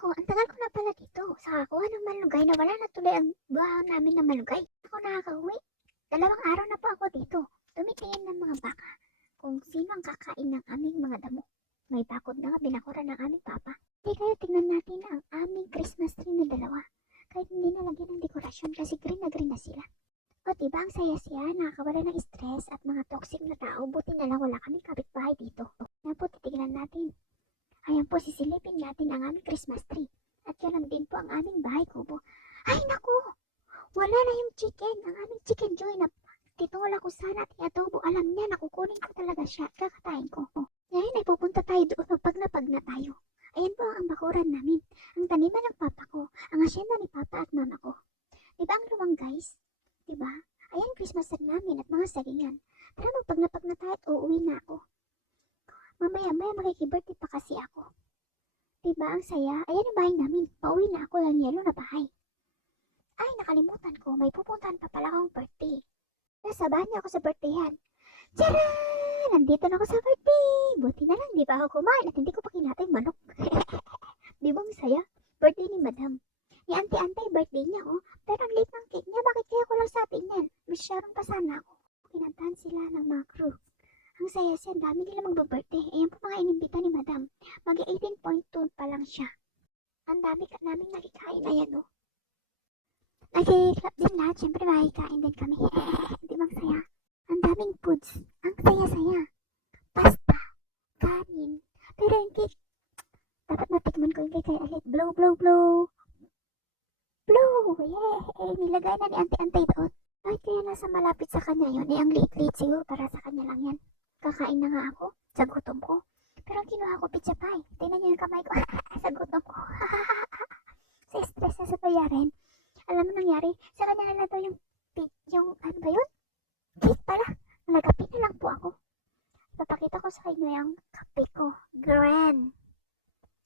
naku, ang tagal ko na pala dito. Sa kakuha ng malunggay na wala na tuloy ang bahaw namin ng malunggay. Ako nakakauwi. 2 araw na po ako dito. Tumitingin ng mga baka kung sino ang kakain ng aming mga damo. May bakod na nga binakuran ng aming papa. Hindi kayo tingnan natin ang aming Christmas tree na 2. Kahit hindi nalagyan ng dekorasyon kasi green na sila. O diba ang saya-saya, nakakawala ng stress at mga toxic na tao, buti na lang wala kaming kapitbahay dito. Yan po, titignan natin. Ayan po, sisilipin natin ang aming Christmas tree. At yan din po ang aming bahay kubo. Ay naku! Wala na yung chicken. Ang aming chicken joy na titola ko sana at adobo. Alam niya, nakukunin ko talaga siya at kakatayin ko. Ngayon ay pupunta tayo doon magpag na tayo. Ayan po ang bakuran namin. Ang taniman ng papa ko. Ang asyenda ni papa at mama ko. Diba ang luwang guys? Diba? Ayan Christmas tree namin at mga sagingan. Tara magpag na tayo at uuwi na ako. Mamaya makikibirthday pa kasi ako. Diba ang saya? Ayan ang bahay namin. Pauwi na ako ng yellow na bahay. Ay, nakalimutan ko. May pupuntahan pa pala akong birthday. Nasabahan niya ako sa birthdayhan. Tara! Nandito na ako sa birthday! Buti na lang, di ba ako kumain at hindi ko pa kinatay manok. Di ba ang saya? Birthday ni madam. Ni auntie birthday niya, oh. Pero ang late ng cake niya, bakit kaya ko lang sa atin yan? Masyarong pa sana ako. Kinantahan sila ng mga crew. Ang saya-saya, dami nila magbe-birthday. Ayan po mga inimbita ni madam. Mag-18.2 pa lang siya. Ang dami namin nakikain. Ayan o. Nag-clap din lahat. Siyempre makikain din kami. Di ba saya? Ang daming foods. Ang saya-saya. Pasta. Kanin. Pero yung cake, dapat natikman ko yung cake kaya ulit. Blow, blow, blow. Blow! Yeah! Nilagay na ni auntie doon. Ay, kaya nasa malapit sa kanya yun. Ang liit-liit siguro para sa kanya lang yan. Kakain na nga ako sa gutom ko. Pero ang kinuha ko pizza pie. Tingnan niyo yung kamay ko sa gutom ko. Sa stress na sa bayarin. Alam mo nangyari? Sa kanya na daw yung ano ba yun? Cake pala. Nagkape na lang po ako. Papakita ko sa inyo yung kape ko. Grand.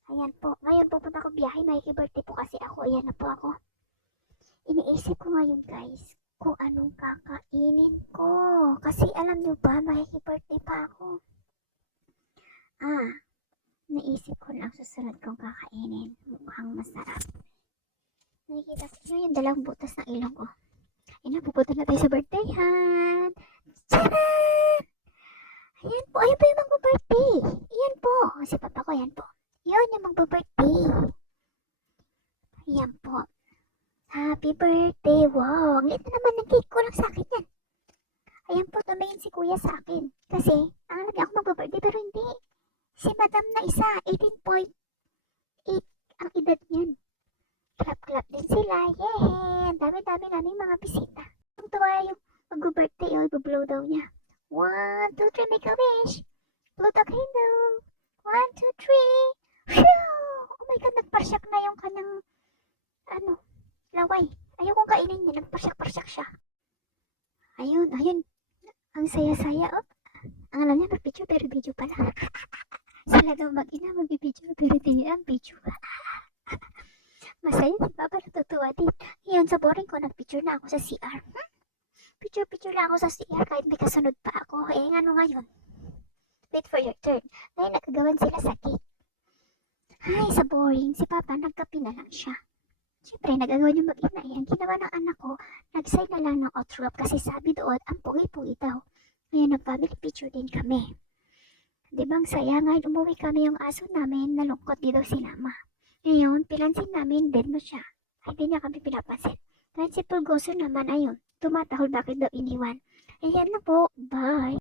Ayan po. Ngayon pupunta ko biyahe. Makikibirthday po kasi ako. Ayan na po ako. Iniisip ko ngayon guys kung anong kakainin ko. Kasi alam nyo ba, makikibirthday pa ako. Naisip ko na ang susunod kong kakainin. Mukhang masarap. Nakikita ko nyo yung 2 butas ng ilong ko. Ayun na, pupunta na tayo sa birthdayhan. Tcharan! Ayan po yung magbo-birthday. Ayan po. Si papa ko, ayan po. Yun yung magbo-birthday. Ayan po. Happy birthday! Wow! Ang liit na naman ng cake ko lang sa akin yan. Ayan po, tumingin si kuya sa akin. Kasi, ang lagi ako magpa-birthday pero hindi. Si madam na isa, 18.8 ang edad niyan. Clap-clap din sila. Yay! Dami-dami naming mga bisita. Ang tuwa yung mag-birthday o i-blow daw niya. 1, 2, 3, make a wish! Blow the candle! 1, 2, 3! Phew! Oh my God, nagparsyak na yung kanyang laway. Ayokong kainin niya. Nagparsyak-parsyak siya. Ayun. Ang saya-saya. Oh. Ang alam niya, mag-picture pero video pala. Sila daw mag-ina, mag-picture pero hindi ang picture. Masaya si Papa, natutuwa din. Ngayon, sa boring ko, nag-picture na ako sa CR. Picture lang ako sa CR kahit may kasunod pa ako. Ano ngayon? Wait for your turn. Ngayon, nagkagawan sila sa cake. Ay, sa boring. Si Papa, nagkape na lang siya. Siyempre, nagagawa yung mag-ina eh. Ang ginawa ng anak ko, nag-sign na lang ng autograph kasi sabi doon, ang pugi-pugi daw. Ngayon, nag-family picture din kami. Diba ang saya? Ngayon, umuwi kami yung aso namin, nalungkot di daw si Lama. Ngayon, pinansin namin, dead mo siya. Hindi niya kami pinapansin. Kahit si Pulgoso naman, ayun, tumatahol bakit daw iniwan. Ayan na po, bye!